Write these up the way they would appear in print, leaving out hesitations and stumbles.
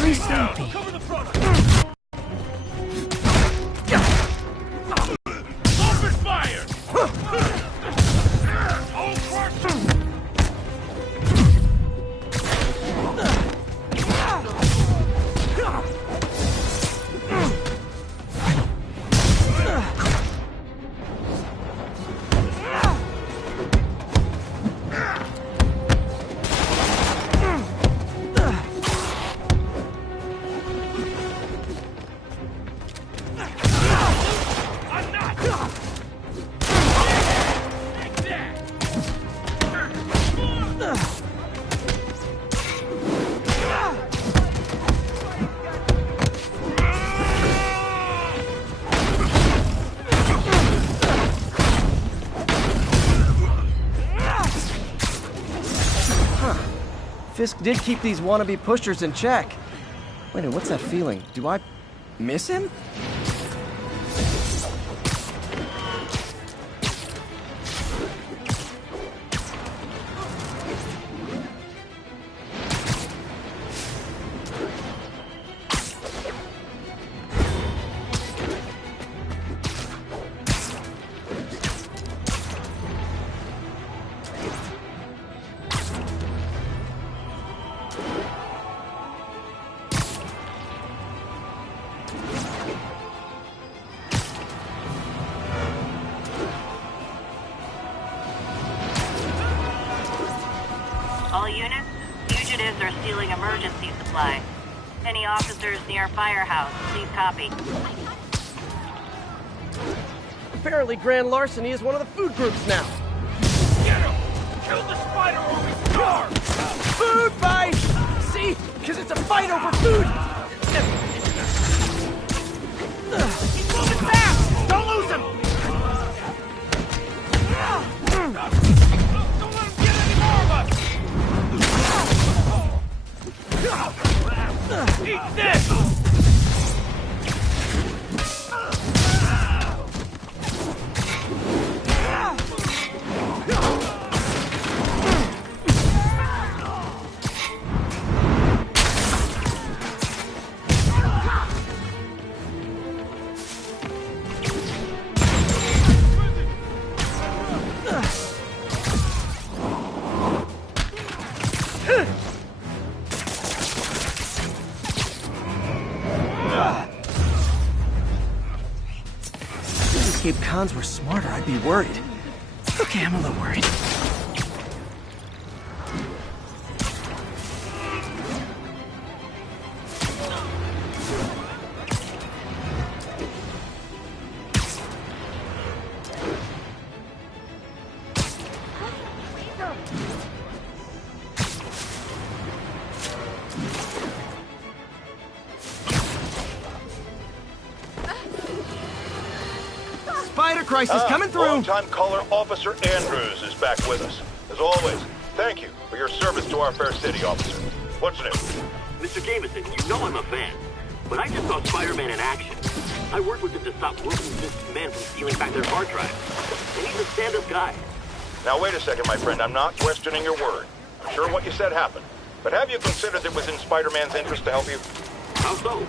very sleepy. Cover the front. Open fire! Hold first. Fisk did keep these wannabe pushers in check. Wait a minute, what's that feeling? Do I miss him? All units, fugitives are stealing emergency supplies. Any officers near firehouse, please copy. Apparently grand larceny is one of the food groups now. Get him! Kill the spider or we starve! Food fight! See? Because it's a fight over food! He's moving fast! Don't lose him! Don't let him get any more of us! Eat this! If cons were smarter, I'd be worried. Okay, I'm a little worried. Spider crisis coming through! Long-time caller Officer Andrews is back with us. As always, thank you for your service to our fair city, officer. What's new? Mr. Jameson, you know I'm a fan, but I just saw Spiderman in action. I worked with him to stop Wilson's men from stealing back their hard drive. And he's a stand-up guy. Now wait a second, my friend. I'm not questioning your word. I'm sure what you said happened. But have you considered it was in Spider-Man's interest to help you? How so?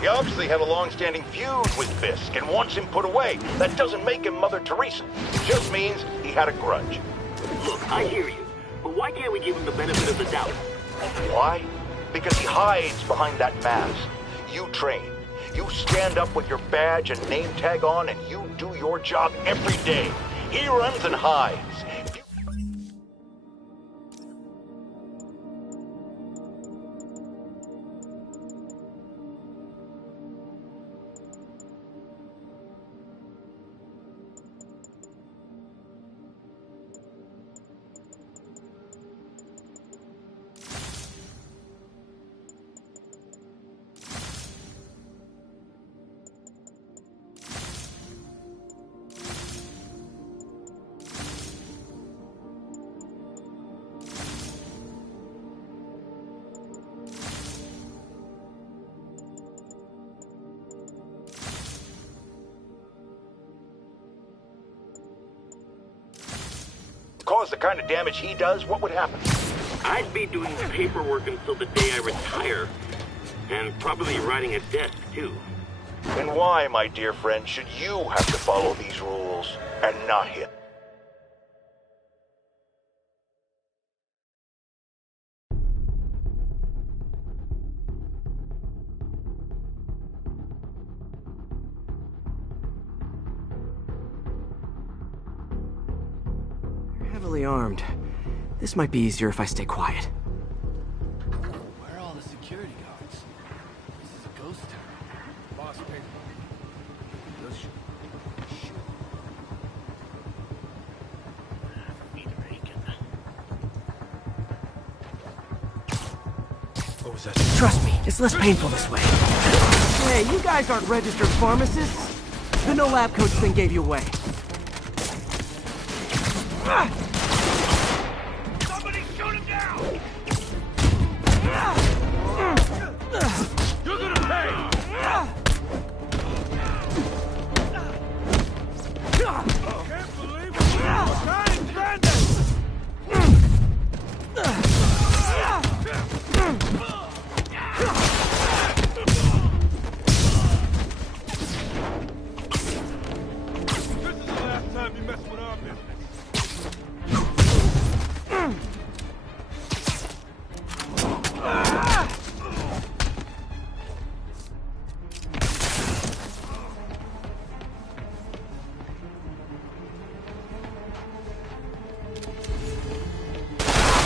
He obviously had a long-standing feud with Fisk and wants him put away. That doesn't make him Mother Teresa. It just means he had a grudge. Look, I hear you, but why can't we give him the benefit of the doubt? Why? Because he hides behind that mask. You train. You stand up with your badge and name tag on, and you do your job every day. He runs and hides. Cause the kind of damage he does, what would happen? I'd be doing paperwork until the day I retire. And probably riding a desk, too. And why, my dear friend, should you have to follow these rules and not him? They're heavily armed. This might be easier if I stay quiet. Where are all the security guards? This is a ghost town. Boss paper. Let's shoot. What was that? Trust me, it's less painful this way. Hey, you guys aren't registered pharmacists. The no lab coats thing gave you away. Somebody shoot him down! You're gonna pay! Can't believe it! Giant bandit! This is the last time you mess with our business.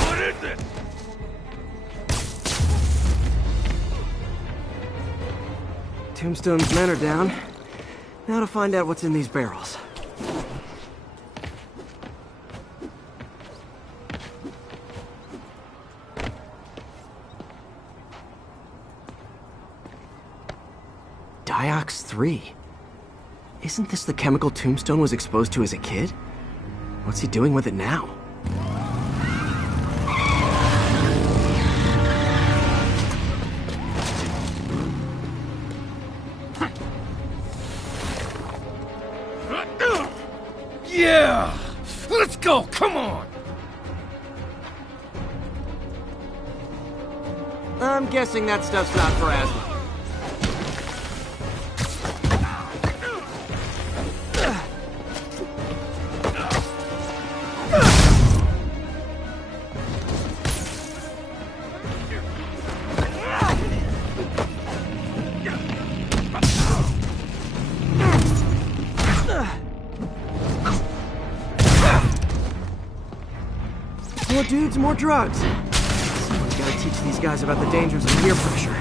What is it? Tombstone's men are down. Now to find out what's in these barrels. Diox 3. Isn't this the chemical Tombstone was exposed to as a kid? What's he doing with it now? Yeah! Let's go! Come on! I'm guessing that stuff's not for asthma. More dudes, more drugs. Someone's gotta teach these guys about the dangers of peer pressure.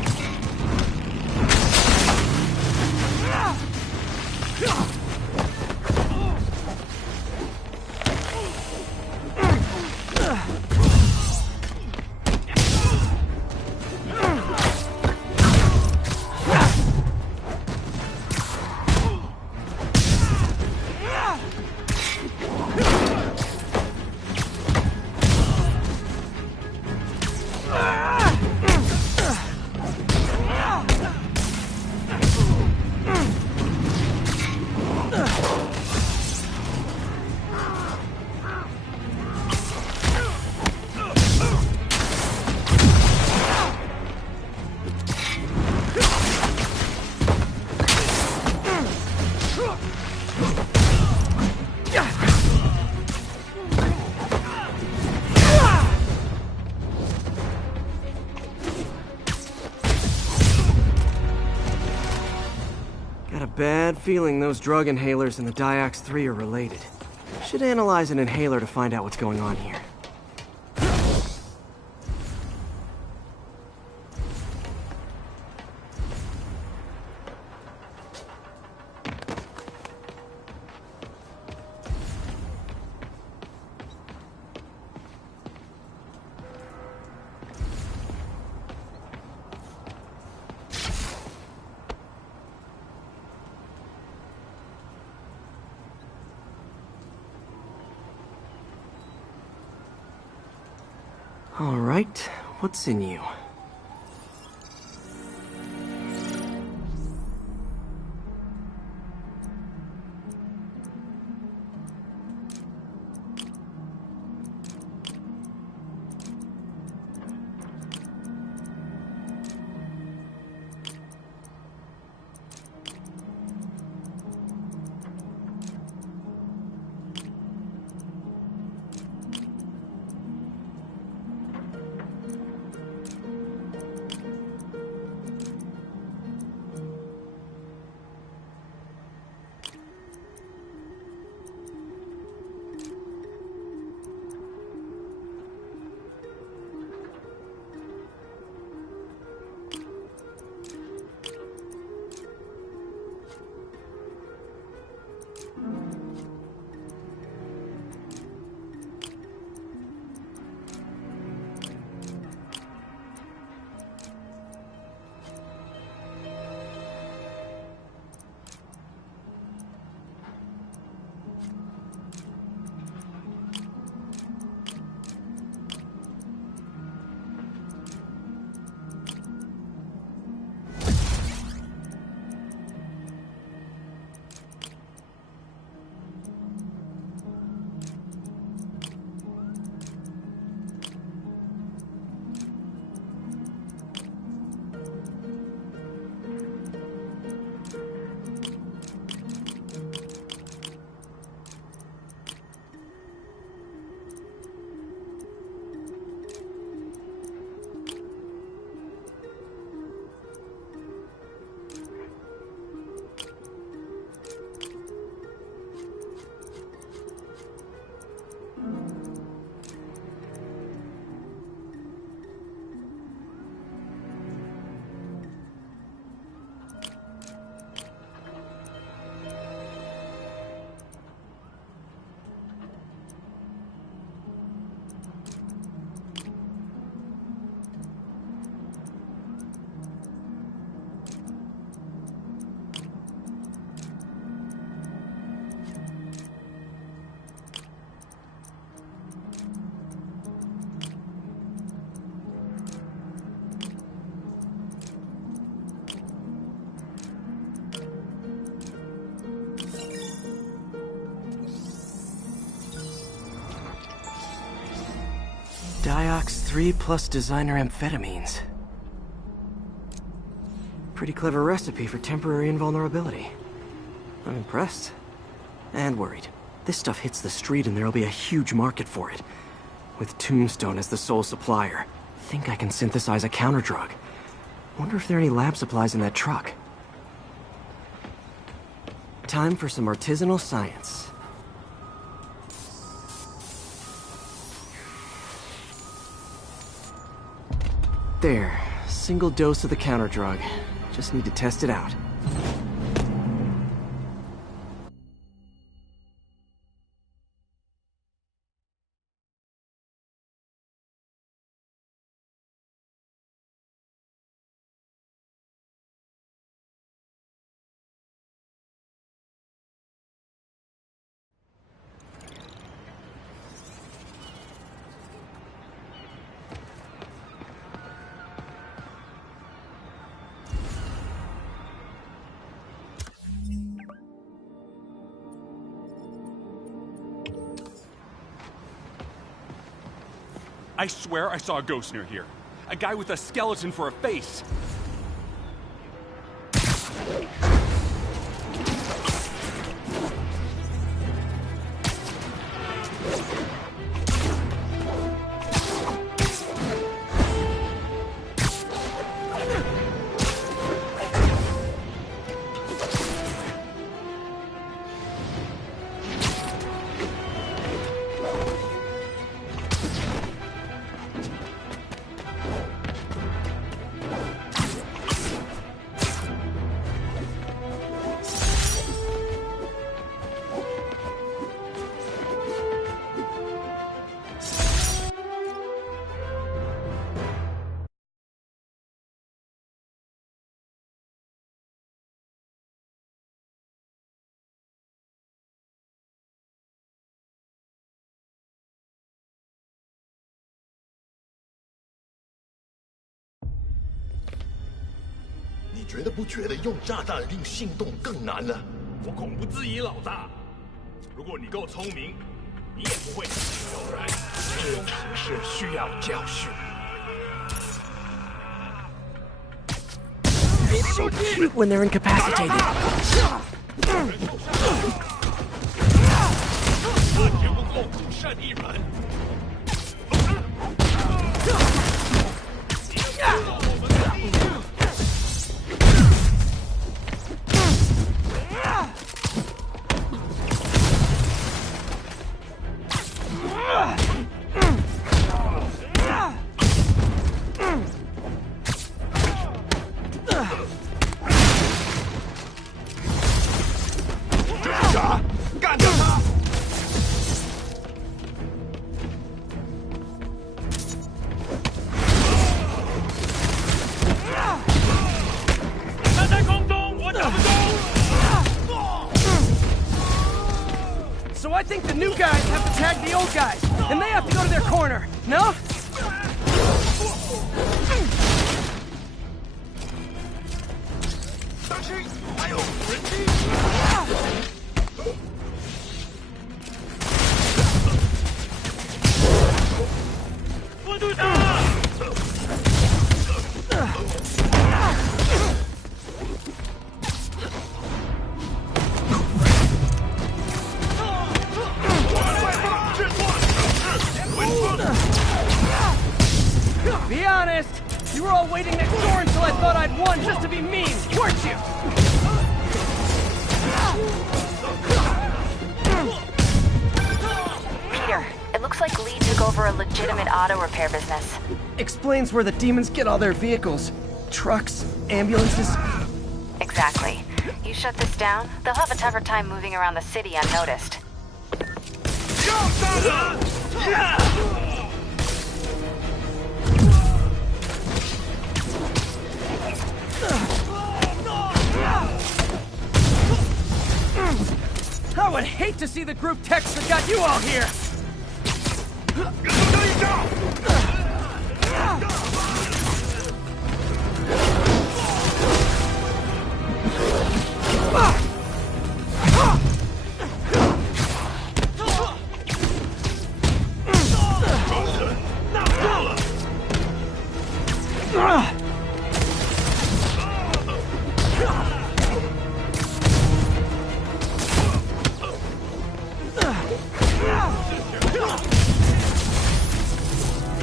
Got a bad feeling those drug inhalers and the Diox 3 are related. Should analyze an inhaler to find out what's going on here. All right, what's in you? Diox 3 plus designer amphetamines. Pretty clever recipe for temporary invulnerability. I'm impressed. And worried. This stuff hits the street and there'll be a huge market for it. With Tombstone as the sole supplier. Think I can synthesize a counter-drug. Wonder if there are any lab supplies in that truck. Time for some artisanal science. There. Single dose of the counter-drug. Just need to test it out. I swear I saw a ghost near here. A guy with a skeleton for a face.你不觉得用炸弹令心动更难了？我恐不质疑老大。如果你够聪明，你也不会。当然，这只是需要教训。So cute when they're incapacitated. 这绝不够孤身一人。I think the new guys have to tag the old guys, and they have to go to their corner, no? Be honest, you were all waiting next door until I thought I'd won just to be mean, weren't you? Peter, it looks like Lee took over a legitimate auto repair business. Explains where the demons get all their vehicles. Trucks, ambulances. Exactly. You shut this down, they'll have a tougher time moving around the city unnoticed. I would hate to see the group text that got you all here!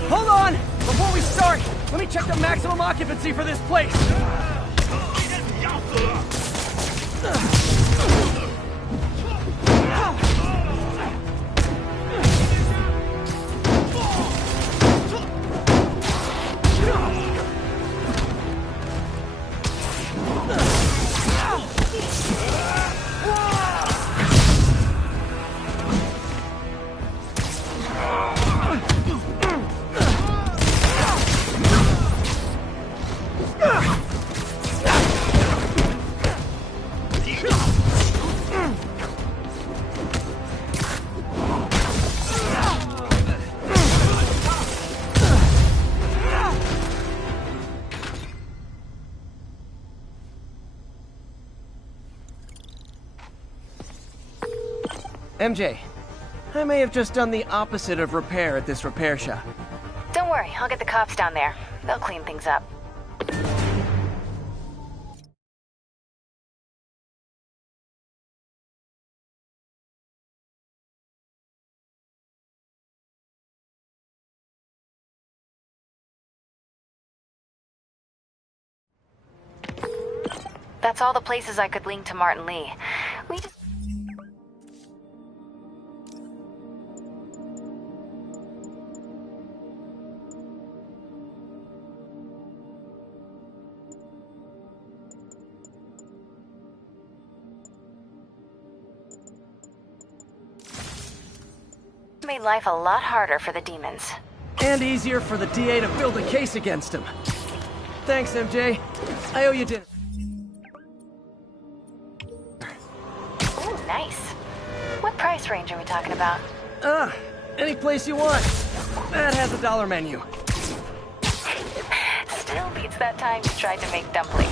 Hold on! Before we start, let me check the maximum occupancy for this place! MJ, I may have just done the opposite of repair at this repair shop. Don't worry, I'll get the cops down there. They'll clean things up. That's all the places I could link to Martin Lee. We just... made life a lot harder for the demons. And easier for the DA to build a case against him. Thanks, MJ. I owe you dinner. Ooh, nice. What price range are we talking about? Any place you want. That has a dollar menu. Still beats that time you tried to make dumplings.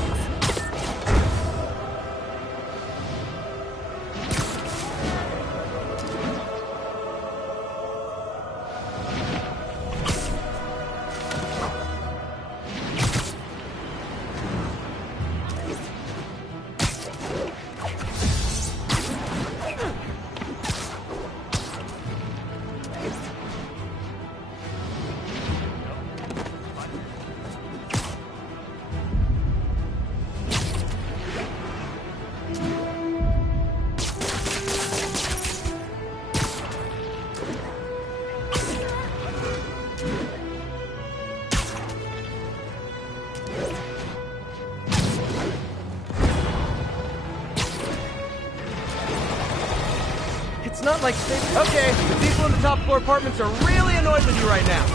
It's not like okay, the people in the top floor apartments are really annoyed with you right now.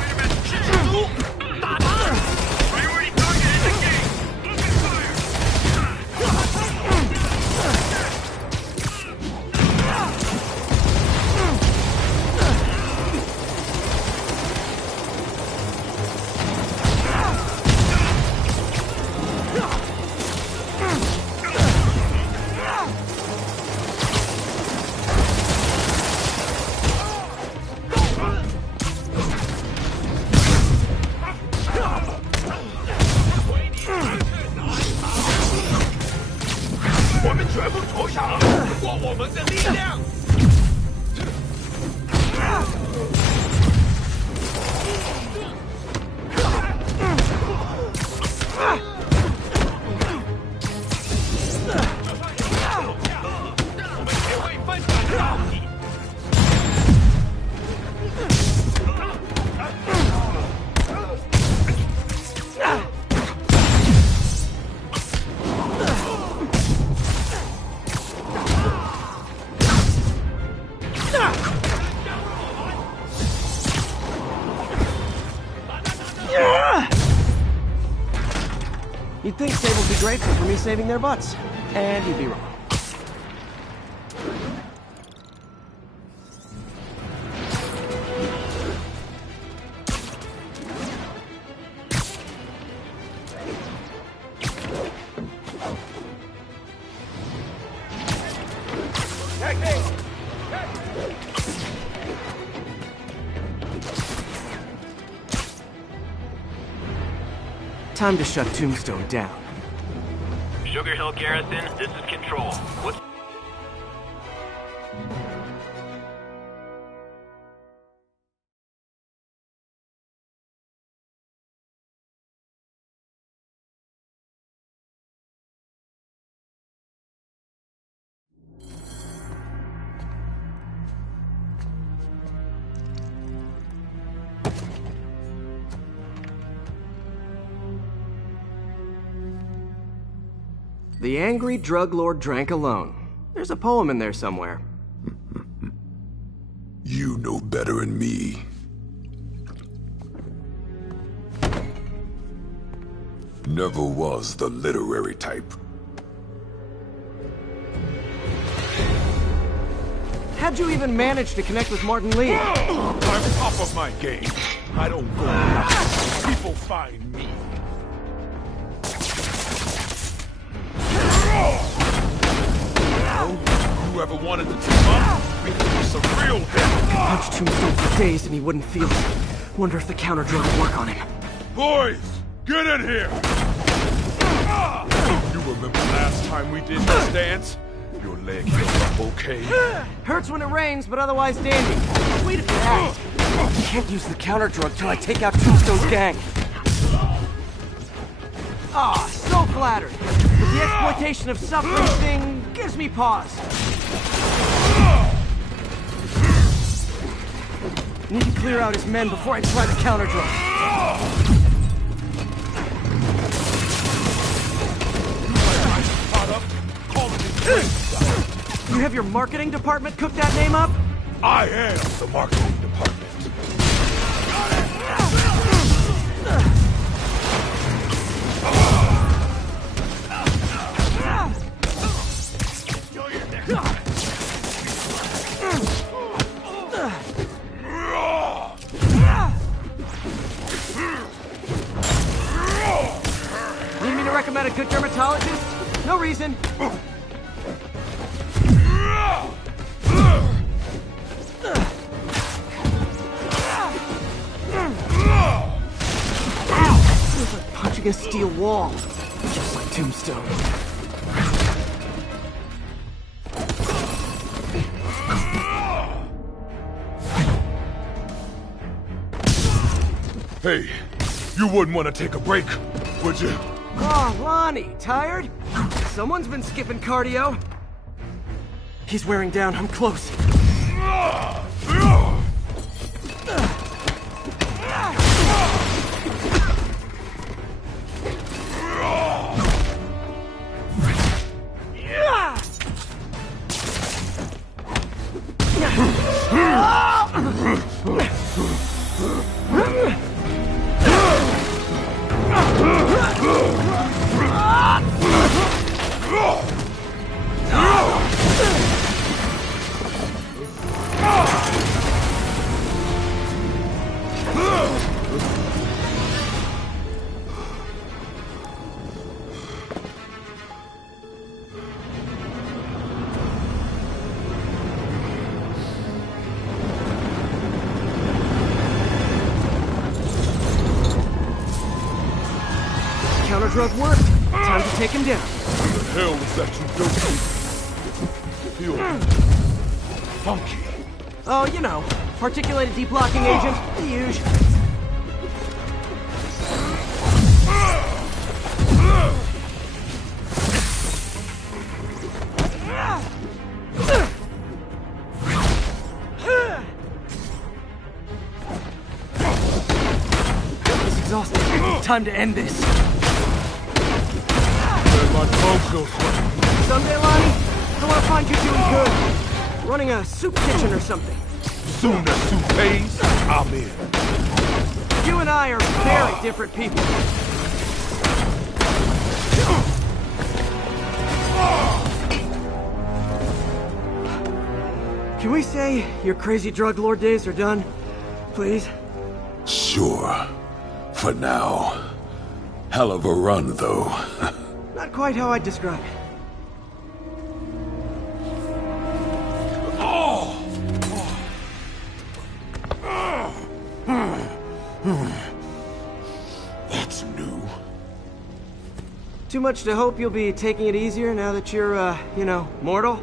Priority target in the game! Open fire! 投降，过我们的力量。我们也会奋战到底。You'd think Sable would be grateful for me saving their butts. And you'd be wrong. Time to shut Tombstone down. Sugar Hill Garrison, this is Control. What's... The angry drug lord drank alone. There's a poem in there somewhere. You know better than me. Never was the literary type. How'd you even manage to connect with Martin Lee? I'm top of my game. I don't go around. People find me. You ever wanted to team up? We could do some real hit. Punch Tombstone for days and he wouldn't feel it. Wonder if the counter drug will work on him. Boys, get in here! You remember last time we did this dance? Your leg healed up okay? Hurts when it rains, but otherwise dandy. Wait a minute. Can't use the counter drug till I take out Tombstone's gang. Ah, so flattered. But the exploitation of suffering thing gives me pause. Need to clear out his men before I try the counter drug. You have your marketing department cook that name up? I am the marketing department. Need me to recommend a good dermatologist? No reason. Feels like punching a steel wall. Just like Tombstone. Hey, you wouldn't want to take a break, would you? Oh, Lonnie, tired? Someone's been skipping cardio. He's wearing down, I'm close. Counter drug worked. Time to take him down. What the hell was that you doing? feel funky. Oh, you know, particulated deep locking agent, the usual. It's exhausting. Time to end this. Where'd my phone go? Someday, Lonnie, I want to find you doing good. Running a soup kitchen or something. Soon as soup pays, I'm in. You and I are very different people. Can we say your crazy drug lord days are done? Please? Sure. For now. Hell of a run, though. Not quite how I'd describe it. That's new. Too much to hope you'll be taking it easier now that you're, mortal?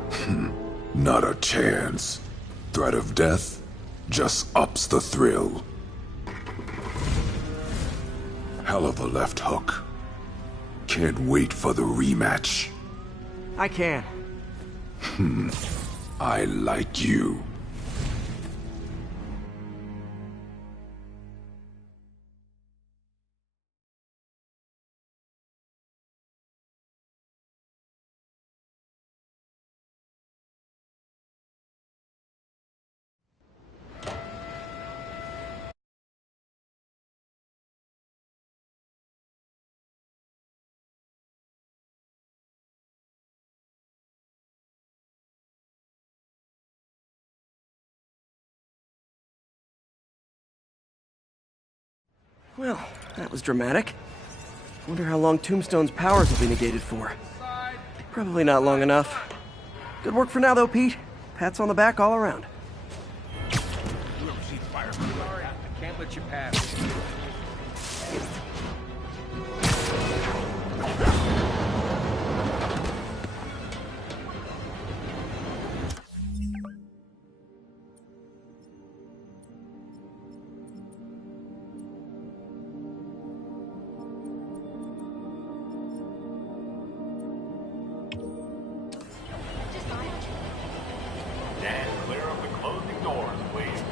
Not a chance. Threat of death just ups the thrill. Hell of a left hook. Can't wait for the rematch. I can. I like you. Well, that was dramatic. Wonder how long Tombstone's powers will be negated for. Probably not long enough. Good work for now, though, Pete. Pats on the back all around. Sorry, I can't let you pass. Stand clear of the closing doors, please.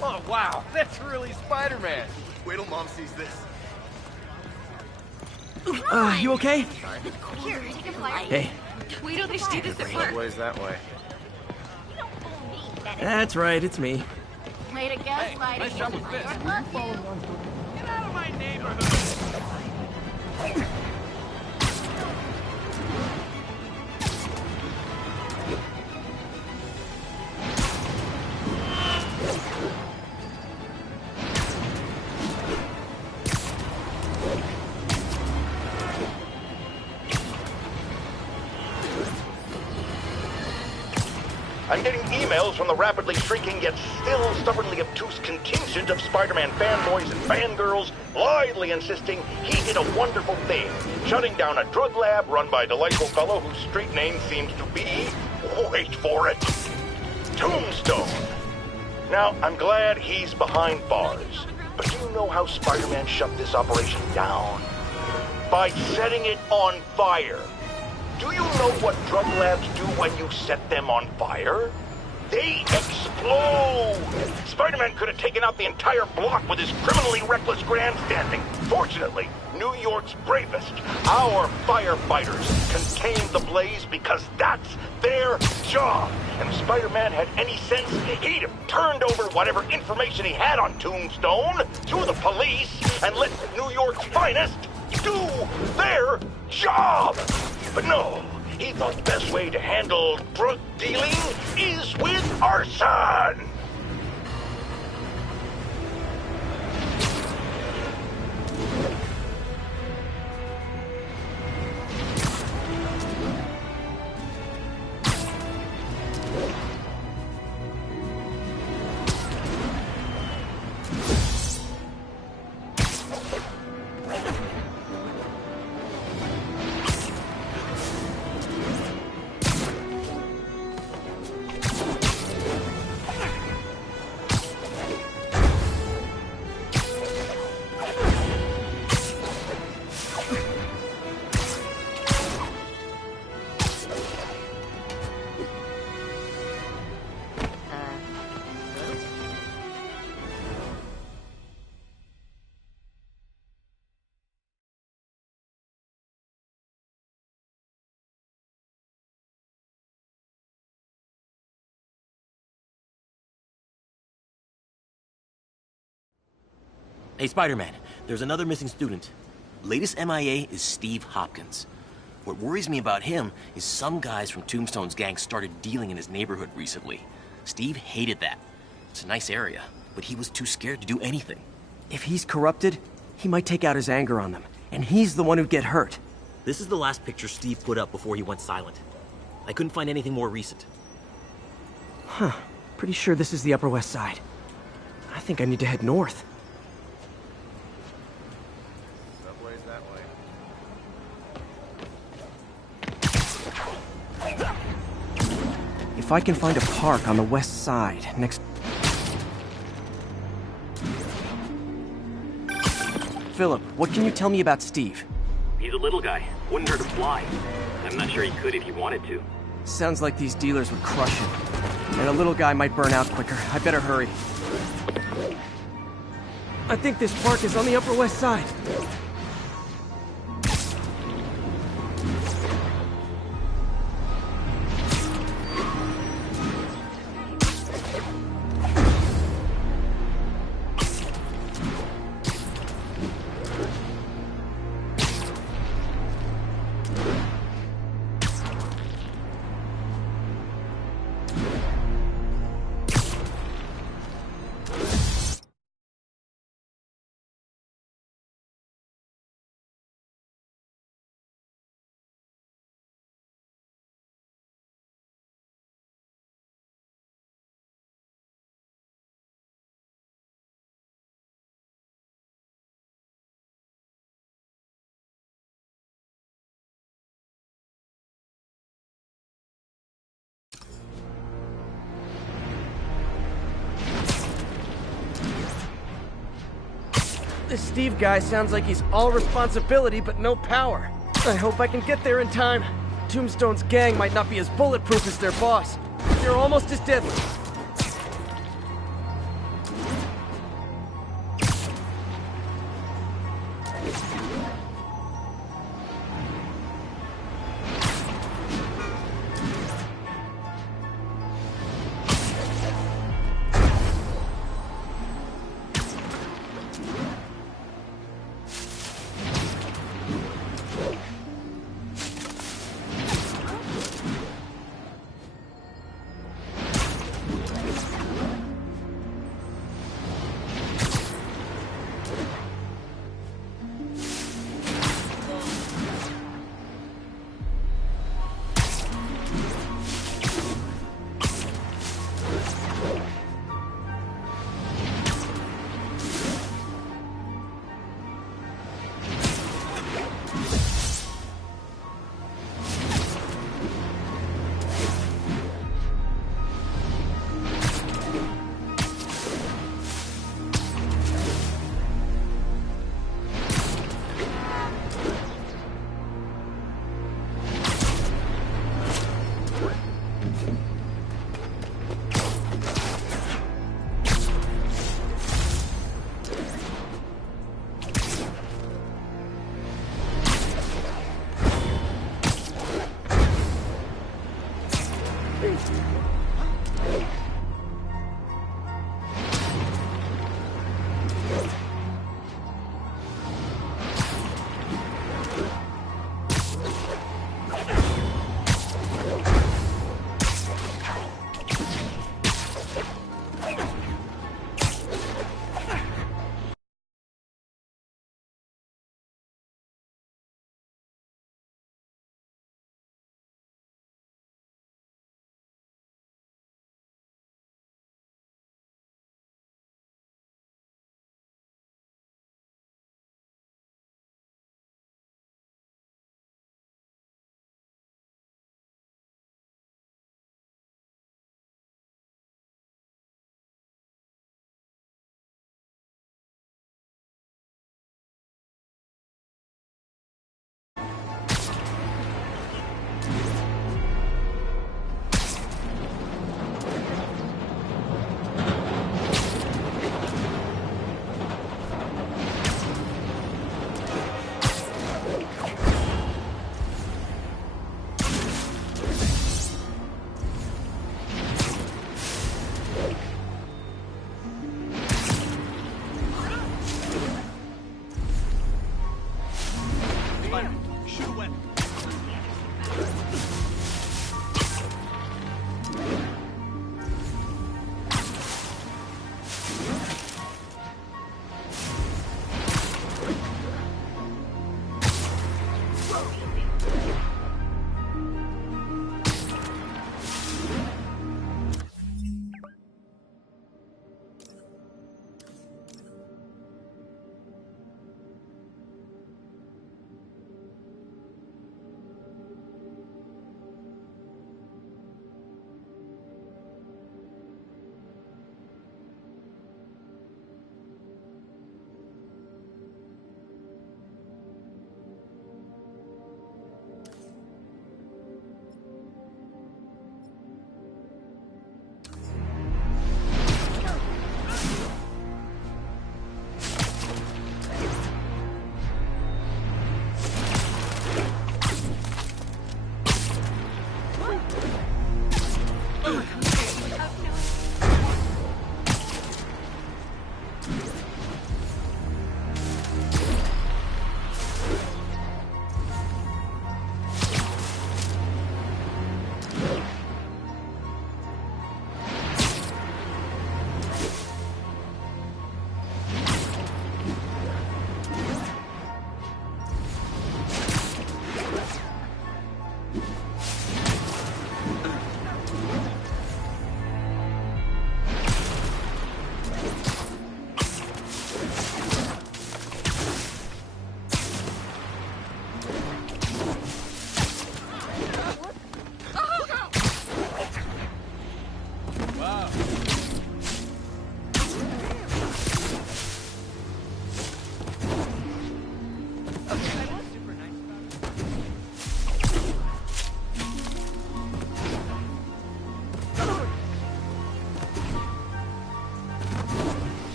Oh, wow, that's really Spider-Man. Wait till Mom sees this. You okay? Here, take a flyer. Hey, We don't just do this at work. Ways that way. You don't fool me, Bennett. that's right, it's me. Way to go, Spidey. nice job with this. I love you. Get out of my neighborhood! I'm getting emails from the rapidly shrinking yet still stubbornly obtuse contingent of Spider-Man fanboys and fangirls blithely insisting he did a wonderful thing, shutting down a drug lab run by a delightful fellow whose street name seems to be, wait for it, Tombstone. Now, I'm glad he's behind bars, but do you know how Spider-Man shut this operation down? By setting it on fire. Do you know what drug labs do when you set them on fire? they explode. Spider-Man could have taken out the entire block with his criminally reckless grandstanding. Fortunately, New York's bravest, our firefighters, contained the blaze because that's their job. And if Spider-Man had any sense, he'd have turned over whatever information he had on Tombstone to the police and let New York's finest do their job. But no, he thought the best way to handle drug dealing is with arson. Hey, Spider-Man, there's another missing student. Latest MIA is Steve Hopkins. What worries me about him is some guys from Tombstone's gang started dealing in his neighborhood recently. Steve hated that. It's a nice area, but he was too scared to do anything. If he's corrupted, he might take out his anger on them, and he's the one who'd get hurt. This is the last picture Steve put up before he went silent. I couldn't find anything more recent. Huh. Pretty sure this is the Upper West Side. I think I need to head north. Subway's that way. If I can find a park on the west side, next... Philip, what can you tell me about Steve? He's a little guy. Wouldn't hurt to fly. I'm not sure he could if he wanted to. Sounds like these dealers would crush him. And a little guy might burn out quicker. I better hurry. I think this park is on the Upper West Side. This Steve guy sounds like he's all responsibility but no power. I hope I can get there in time. Tombstone's gang might not be as bulletproof as their boss. They're almost as deadly.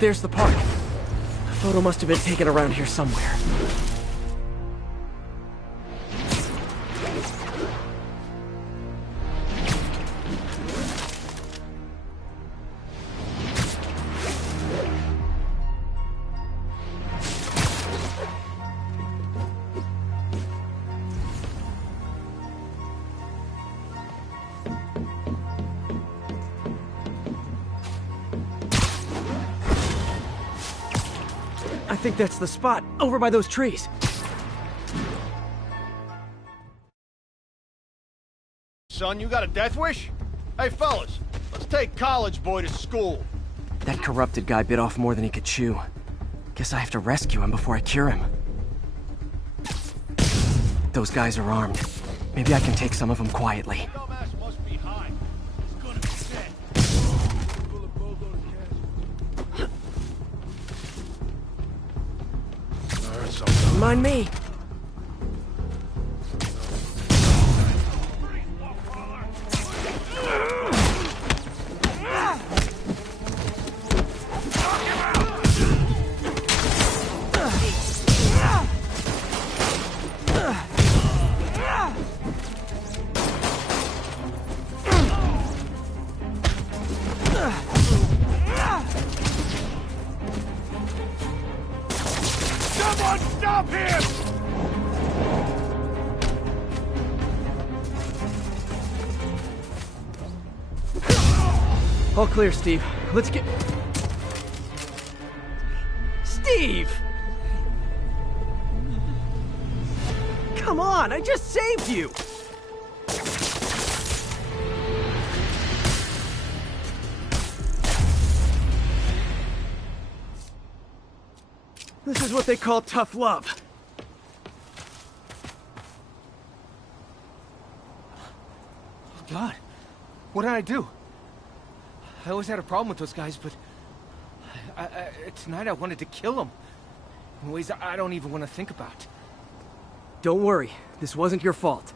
There's the park. A photo must have been taken around here somewhere. I think that's the spot, over by those trees. Son, you got a death wish? Hey, fellas, let's take college boy to school. That corrupted guy bit off more than he could chew. Guess I have to rescue him before I cure him. Those guys are armed. Maybe I can take some of them quietly. Dumbass must be high. He's gonna be dead. Mind me. Someone stop him! All clear, Steve. Let's get... Steve! Come on, I just saved you! This is what they call tough love. Oh, God. What did I do? I always had a problem with those guys, but... tonight I wanted to kill them. In ways I don't even want to think about. Don't worry, this wasn't your fault.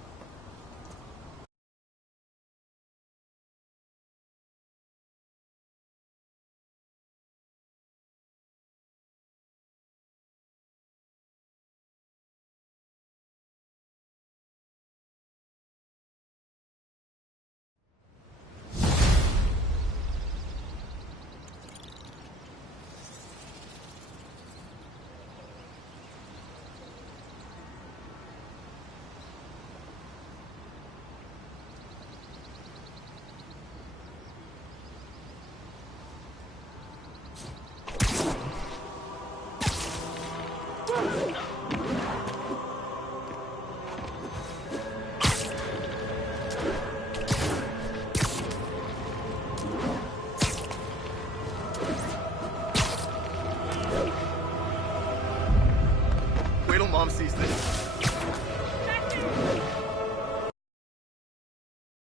Wait till Mom sees this.